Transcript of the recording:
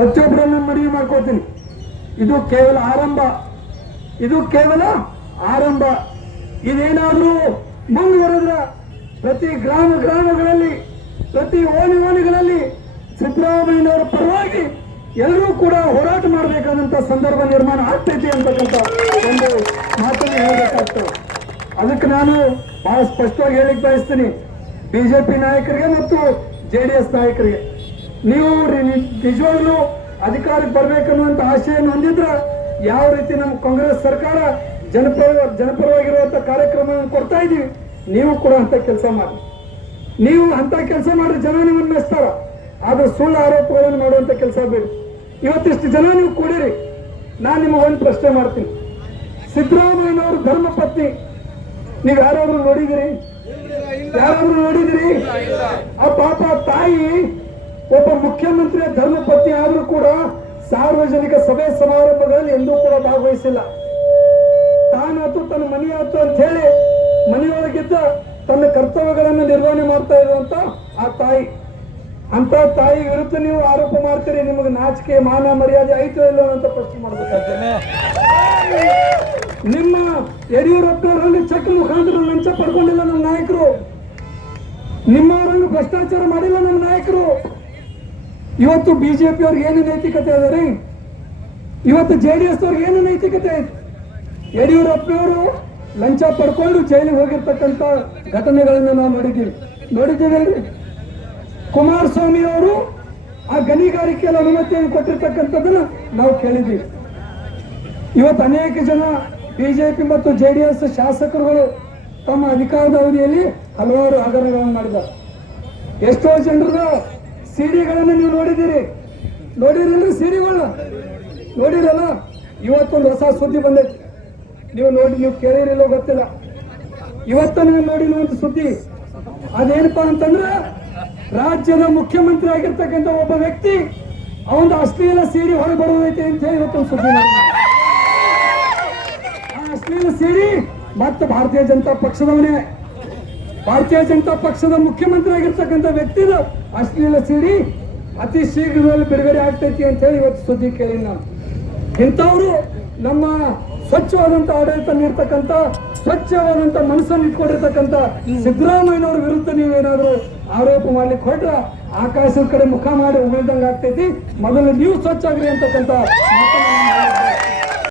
ಪ್ರತಿಯೊಬ್ಬರನ್ನು ಮನವಿ ಮಾಡ್ಕೋತೀನಿ. ಇದು ಕೇವಲ ಆರಂಭ, ಇದು ಕೇವಲ ಆರಂಭ. ಇದೇನಾದ್ರೂ ಮುಂದುವರೆದ್ರ ಪ್ರತಿ ಗ್ರಾಮಗಳಲ್ಲಿ, ಪ್ರತಿ ಓಣಿಗಳಲ್ಲಿ ಸಿದ್ದರಾಮಯ್ಯನವರ ಪರವಾಗಿ ಎಲ್ಲರೂ ಕೂಡ ಹೋರಾಟ ಮಾಡಬೇಕಾದಂತ ಸಂದರ್ಭ ನಿರ್ಮಾಣ ಆಗ್ತೈತಿ ಅಂತಕ್ಕಂಥ ಒಂದು ಮಾತನ್ನು ಹೇಳಬೇಕಾಗ್ತದೆ. ಅದಕ್ಕೆ ನಾನು ಬಹಳ ಸ್ಪಷ್ಟವಾಗಿ ಹೇಳಿಕ್ ಬಯಸ್ತೀನಿ ಬಿಜೆಪಿ ನಾಯಕರಿಗೆ ಮತ್ತು JDS ನಾಯಕರಿಗೆ, ನೀವು ನಿಜವಾಗ್ಲೂ ಅಧಿಕಾರಕ್ಕೆ ಬರ್ಬೇಕನ್ನುವಂತ ಆಶೆಯನ್ನು ಹೊಂದಿದ್ರೆ ಯಾವ ರೀತಿ ನಮ್ಮ ಕಾಂಗ್ರೆಸ್ ಸರ್ಕಾರ ಜನಪರವಾಗಿರುವಂತ ಕಾರ್ಯಕ್ರಮವನ್ನು ಕೊಡ್ತಾ ಇದೀವಿ, ನೀವು ಕೂಡ ಅಂತ ಕೆಲಸ ಮಾಡಿ. ನೀವು ಅಂತ ಕೆಲಸ ಮಾಡಿ ಜನ ನಿಮ್ಮನ್ನು ಮೆಚ್ತಾರ. ಆದ್ರೆ ಸುಳ್ಳು ಆರೋಪಗಳನ್ನು ಮಾಡುವಂತ ಕೆಲಸ ಬೇಡಿ. ಇವತ್ತಿಷ್ಟು ಜನ ನೀವು ಕೂಡಿರಿ. ನಾನು ನಿಮಗೆ ಒಂದು ಪ್ರಶ್ನೆ ಮಾಡ್ತೀನಿ. ಸಿದ್ದರಾಮಯ್ಯನವರು ಧರ್ಮ ಪತ್ನಿ ನೀವು ಯಾರಾದ್ರೂ ನೋಡಿದಿರಿ? ಆ ಪಾಪ ತಾಯಿ ಒಬ್ಬ ಮುಖ್ಯಮಂತ್ರಿಯ ಧರ್ಮ ಪತ್ನಿ ಆದ್ರೂ ಕೂಡ ಸಾರ್ವಜನಿಕ ಸಭೆ ಸಮಾರಂಭಗಳಲ್ಲಿ ಎಂದೂ ಕೂಡ ಭಾಗವಹಿಸಿಲ್ಲ. ತಾನಾತು ತನ್ನ ಮನೆಯಾತು ಅಂತ ಹೇಳಿ ಮನೆಯೊಳಗಿದ್ದ ತನ್ನ ಕರ್ತವ್ಯಗಳನ್ನು ನಿರ್ವಹಣೆ ಮಾಡ್ತಾ ಇರುವಂತ ಆ ತಾಯಿ, ಅಂತ ತಾಯಿ ವಿರುದ್ಧ ನೀವು ಆರೋಪ ಮಾಡ್ತೀರಿ. ನಿಮಗೆ ನಾಚಿಕೆ ಮಾನ ಮರ್ಯಾದೆ ಆಯ್ತು ಇಲ್ಲ ಅಂತ ಪ್ರಶ್ನೆ ಮಾಡ್ಬೇಕಾಗ್ತದೆ. ನಿಮ್ಮ ಯಡಿಯೂರಪ್ಪನವರಲ್ಲಿ ಚೆಕ್ ಮುಖಾಂತರ ಲಂಚ ಪಡ್ಕೊಂಡಿಲ್ಲ ನಮ್ಮ ನಾಯಕರು, ನಿಮ್ಮವರನ್ನು ಭ್ರಷ್ಟಾಚಾರ ಮಾಡಿಲ್ಲ ನಮ್ಮ ನಾಯಕರು. ಇವತ್ತು ಬಿಜೆಪಿ ಅವ್ರಿಗೆ ಏನು ನೈತಿಕತೆ ಅದ ರೀ? ಇವತ್ತು JDS ಅವ್ರಿಗೆ ಏನು ನೈತಿಕತೆ ಐತಿ? ಯಡಿಯೂರಪ್ಪನವರು ಲಂಚ ಪಡ್ಕೊಂಡು ಜೈಲಿಗೆ ಹೋಗಿರ್ತಕ್ಕಂಥ ಘಟನೆಗಳನ್ನ ನಾವು ನೋಡಿದ್ದೀವಿ. ಕುಮಾರಸ್ವಾಮಿ ಅವರು ಆ ಗಣಿಗಾರಿಕೆಯಲ್ಲಿ ಅನುಮತಿಯನ್ನು ಕೊಟ್ಟಿರ್ತಕ್ಕಂಥದ್ದನ್ನ ನಾವು ಕೇಳಿದ್ದೀವಿ. ಇವತ್ತು ಅನೇಕ ಜನ ಬಿಜೆಪಿ ಮತ್ತು JDS ಶಾಸಕರುಗಳು ತಮ್ಮ ಅಧಿಕಾರದ ಅವಧಿಯಲ್ಲಿ ಹಲವಾರು ಹಗರಣಗಳನ್ನು ಮಾಡಿದ್ದಾರೆ. ಎಷ್ಟೋ ಜನರು ಸಿಡಿಗಳನ್ನು ನೀವು ನೋಡಿರಿಲ್ಲ? ಸಿಡಿಗಳನ್ನ ನೋಡಿರಲ್ಲ? ಇವತ್ತೊಂದು ಹೊಸ ಸುದ್ದಿ ಬಂದೈತಿ, ನೀವು ಕೇಳಿರಿಲ್ಲ ಗೊತ್ತಿಲ್ಲ. ಇವತ್ತ ನೀವು ನೋಡಿರುವಂತ ಸುದ್ದಿ ಅದೇನಪ್ಪಾ ಅಂತಂದ್ರೆ, ರಾಜ್ಯದ ಮುಖ್ಯಮಂತ್ರಿ ಆಗಿರ್ತಕ್ಕಂಥ ಒಬ್ಬ ವ್ಯಕ್ತಿ ಅವನ ಅಶ್ಲೀಲ ಸಿಡಿ ಹೊರಗೆ ಬರುವುದೈತೆ ಅಂತ ಹೇಳಿ ಇವತ್ತೊಂದು ಸುದ್ದಿ. ಆ ಅಶ್ಲೀಲ ಸಿಡಿ ಮತ್ತೆ ಭಾರತೀಯ ಜನತಾ ಪಕ್ಷದವನೇ, ಭಾರತೀಯ ಜನತಾ ಪಕ್ಷದ ಮುಖ್ಯಮಂತ್ರಿ ಆಗಿರ್ತಕ್ಕಂಥ ವ್ಯಕ್ತಿದ ಅಶ್ಲೀಲ ಸಿಡಿ ಅತಿ ಶೀಘ್ರದಲ್ಲಿ ಬಿಡುಗಡೆ ಆಗ್ತೈತಿ ಅಂತ ಹೇಳಿ ಇವತ್ತು ಸುದ್ದಿ ಕೇಳಿ ನಾನು. ಇಂಥವ್ರು ನಮ್ಮ ಸ್ವಚ್ಛವಾದಂತ ಆಡಳಿತ ನೀಡ್ತಕ್ಕಂಥ, ಸ್ವಚ್ಛವಾದಂತ ಮನಸ್ಸನ್ನು ಇಟ್ಕೊಂಡಿರ್ತಕ್ಕಂಥ ಸಿದ್ದರಾಮಯ್ಯನವ್ರ ವಿರುದ್ಧ ನೀವೇನಾದ್ರೂ ಆರೋಪ ಮಾಡ್ಲಿಕ್ಕೆ ಹೊರಟ್ರ ಆಕಾಶದ ಕಡೆ ಮುಖ ಮಾಡಿ ಉಳಿದಂಗೆ ಆಗ್ತೈತಿ. ಮೊದಲು ನೀವು ಸ್ವಚ್ಛ ಆಗ್ರಿ ಅಂತಕ್ಕಂಥ